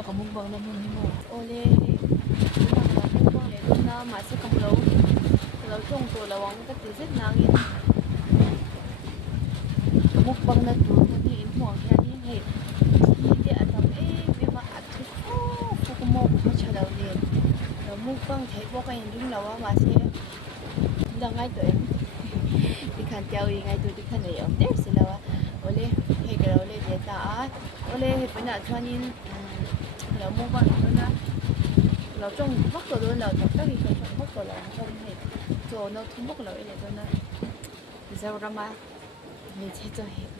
ka mukbang naman mo. Ole, ilang ka mukbang le doon na masa kamlaw. Kamlaw chong to lawang ka tisit nangin. Mukbang na to, hindi mo ang yanin he. Hindi atam bima atu kumo ko chalaw le. Mukbang thấy bo ka yung lawa masa. Hindi ngay to di kan tiao ngay to di kan ay there sila wa. Ole, he ka ole deta. Ole, he pina chuaninเรามุ่งมั่นแล้วนะเราจงพวกตัวเราต้องมีคนพวกตัวเราชอบให้โจเราทุ่มพวกเราเองเลยนะดิฉันว่ามาไม่ใช่จะเห็น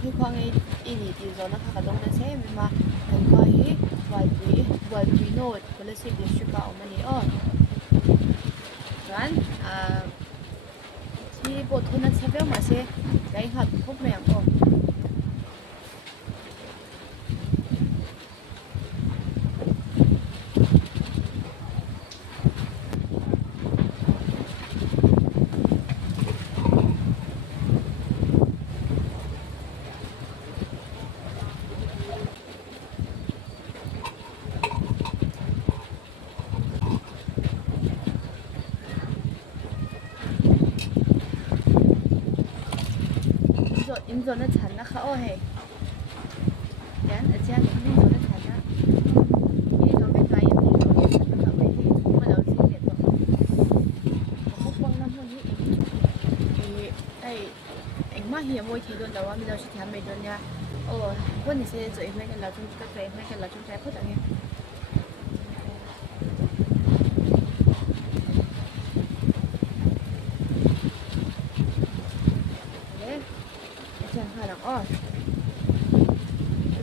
คือความอีนี่ที่เรานะคะก็ต้องนั่นใช่ไหมมาเป็นก็ให้วันวีโนดคนละสิ่งที่ชุดเก่ามันนี่อ๋องั้นที่บททุนนั้นใช้เปล่ามาใช่ไก่หัดพวกแมวอ๋อ인조는 잔나가 어해. 얀 어찌한 인조는 잔나. 이 점에 가인 인조는 잔나가 어해. 정말 어찌해도. 먹방나 혼이 이 앵마 hiểm môi thì luôn đầu mình đâu sẽ thèm mình luôn nha. Quân thì sẽ dậy mấy cái là chúng ta phải mấy cái là chúng ta phốt ở nghe.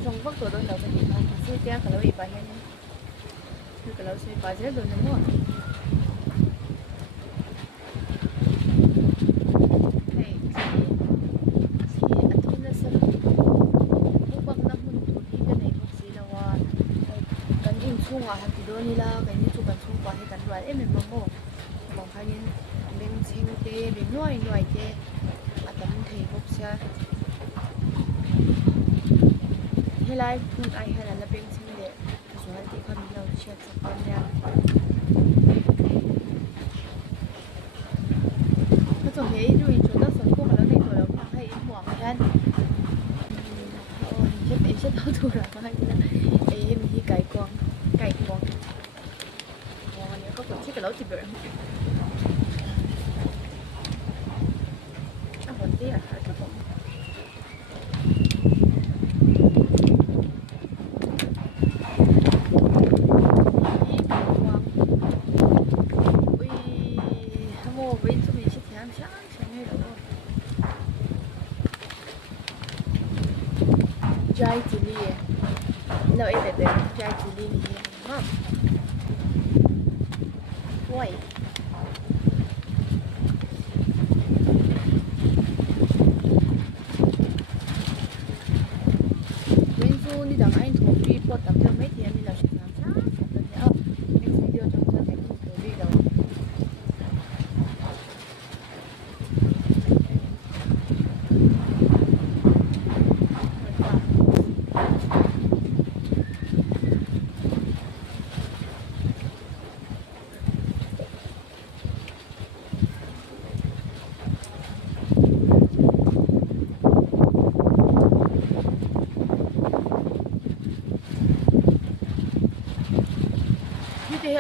Trong vắtตัวเราเป็นยังไงซื้อแก้วกับเราอีกไปให้คือกับเราซื้อไปเยอะเลยนะมั่วให้ที่อันที่นั่นสิพวกบางน้ำมันตัวที่กันในพวกสีเราว่ากันยิ่งช่วงอ่ะฮันติโดนี่ละกันยิ่งช่วงกันช่วงกว่าให้กันด้วยมันมั่วมองพายินเป็นเชิงเตะเป็นน้อยเตะอาจจะมันถี่พวกเสียให้ไลฟ์คุณไอให้แล้วเป็นสิ่งเดียวส่วนที่คนเราเชื่อสักคนเนี่ยก็จะให้ดูอีกชุดตั้งส่วนพวกเราในตัวเราให้หมวกกันเช็ดเท้าตัวเราให้นะมีไก่กวางอันนี้ก็คนที่กับเราจิบเลยคนที่อ่ะครับผมdry chili no it is dry chili here huh why when so ni dang ai thong pi pot tam tam mấy thì anh đi làm chuyện làm sao thật nhớ next video trong cho thành thong pi đâu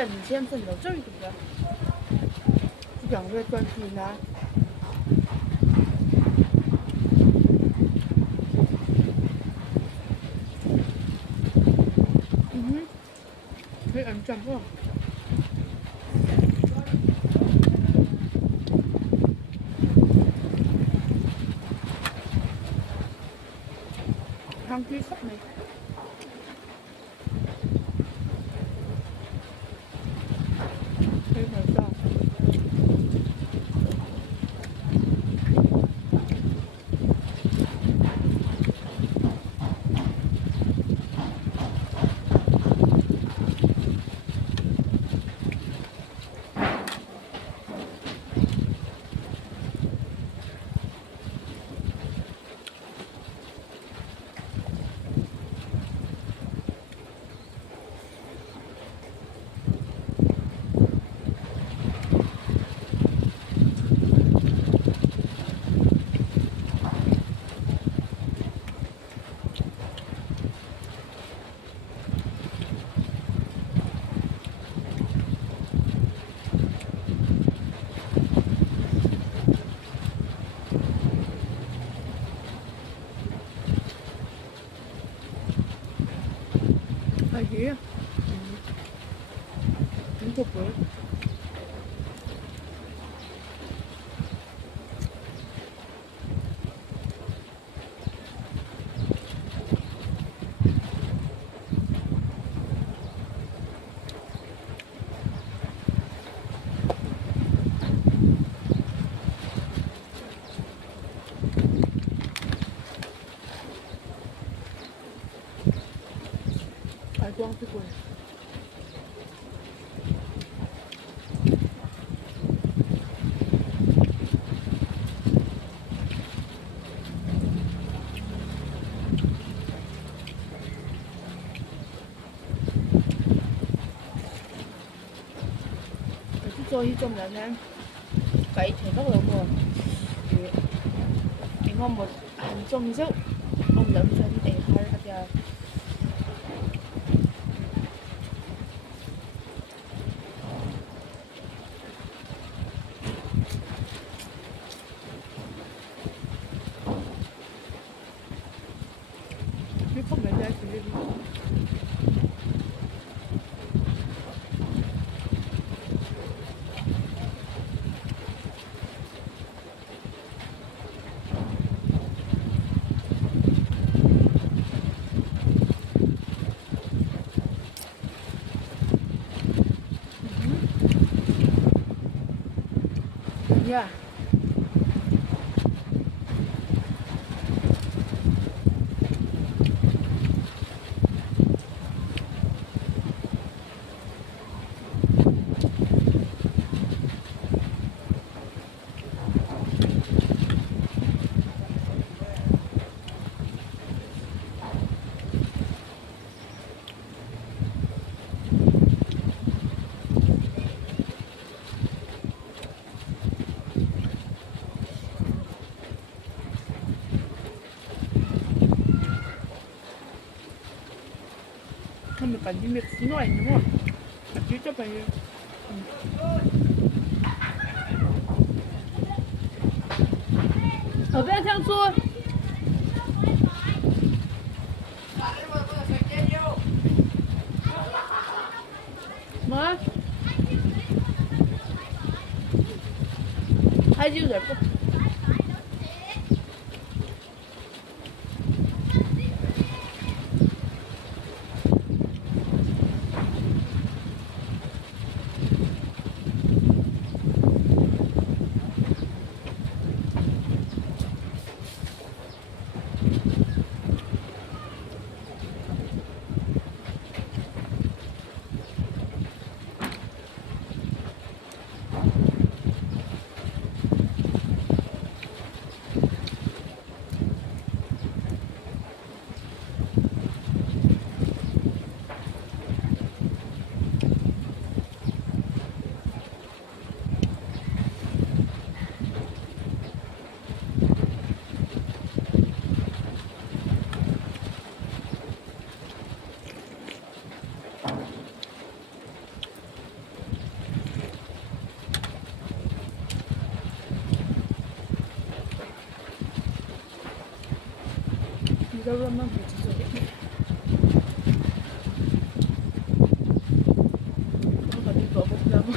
你先分到这儿对不对？两个专题呢？可以按转播。汤鸡色没？ 맛이에요? 이거 뭐야? 아이고 안 피곤해.做呢種人咧，計其中兩個，我冇很重視，我唔想地開嗰啲啊。你放人家去呢啲。Yeah. Mình cần đi miệt xíu này đúng không? Mà chứ cho phải ở bên theo xuôi mà hai chiêu rồi 이걸로만 붙여줘. 어디 먹었다고?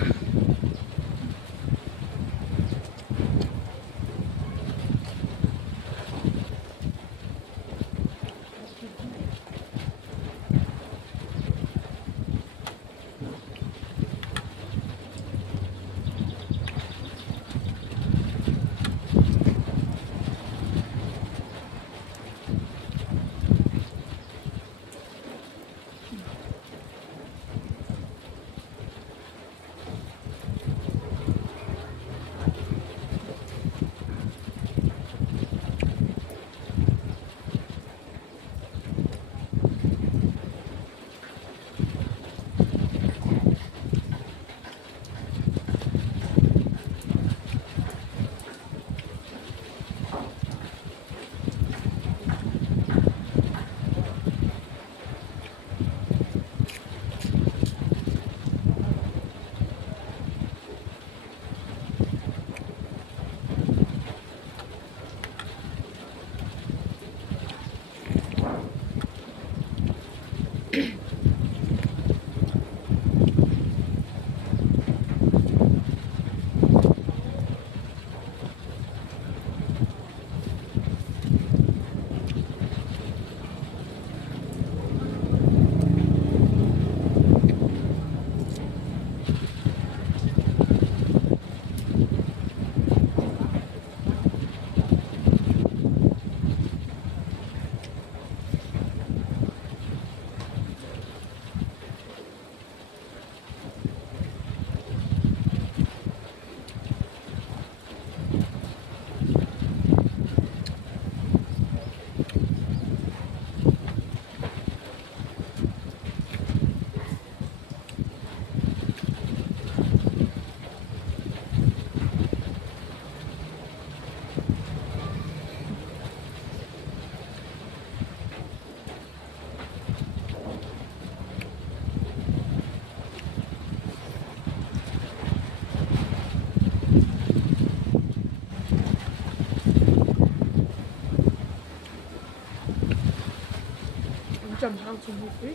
하우스 먹을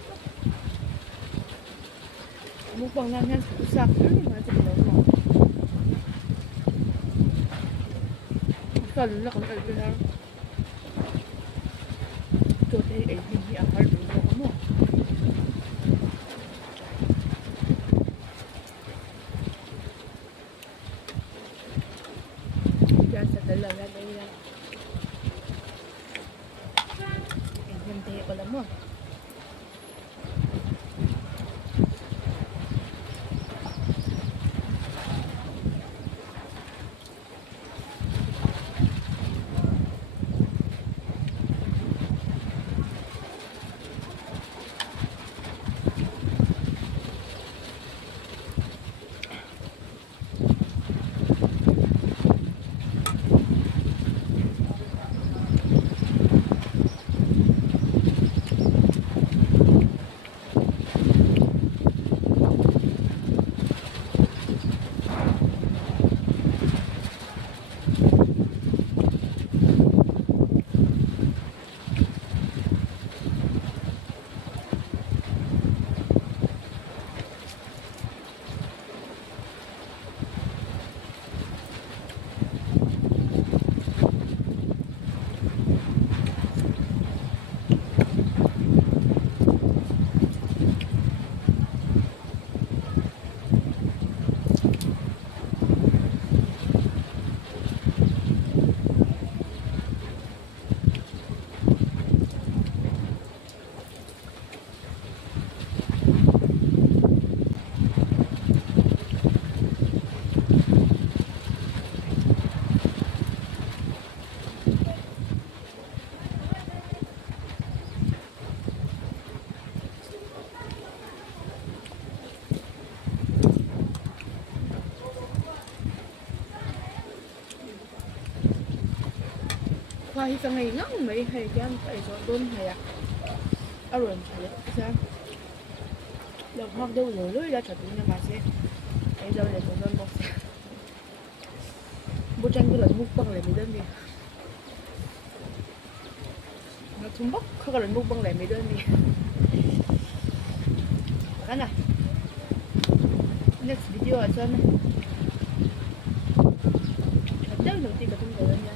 먹방 하면 싹 풀리면 좀 너무 쌀을 나가면 그냥 저대 애기이 안 할수 있는 거 Diyan sa dalawa na yan. Hindi ko alam mo. Khoai sa ngayon nga may hayyan pa iso doon haya. Aron haya isa. Laghag daw loloy la chatu niya masih. Ay daw le doon box. Buchan ko lang mukbang le midon ni. Na tumbok ka lang mukbang le midon ni. Kana. Next video asan. Ada nanti katong gawin niya.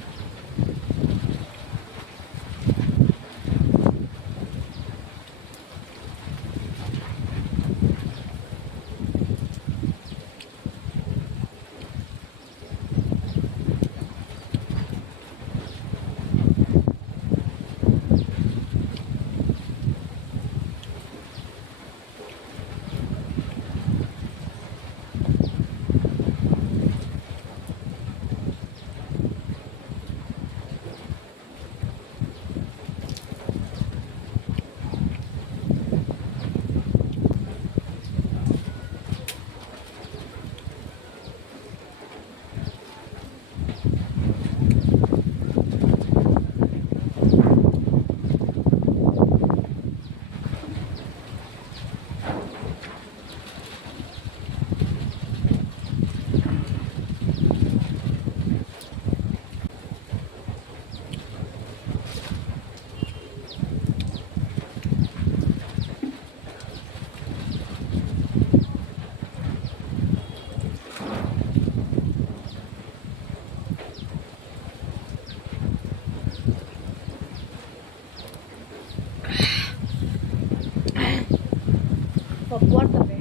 Papuar tapi.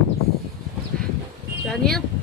Daniel.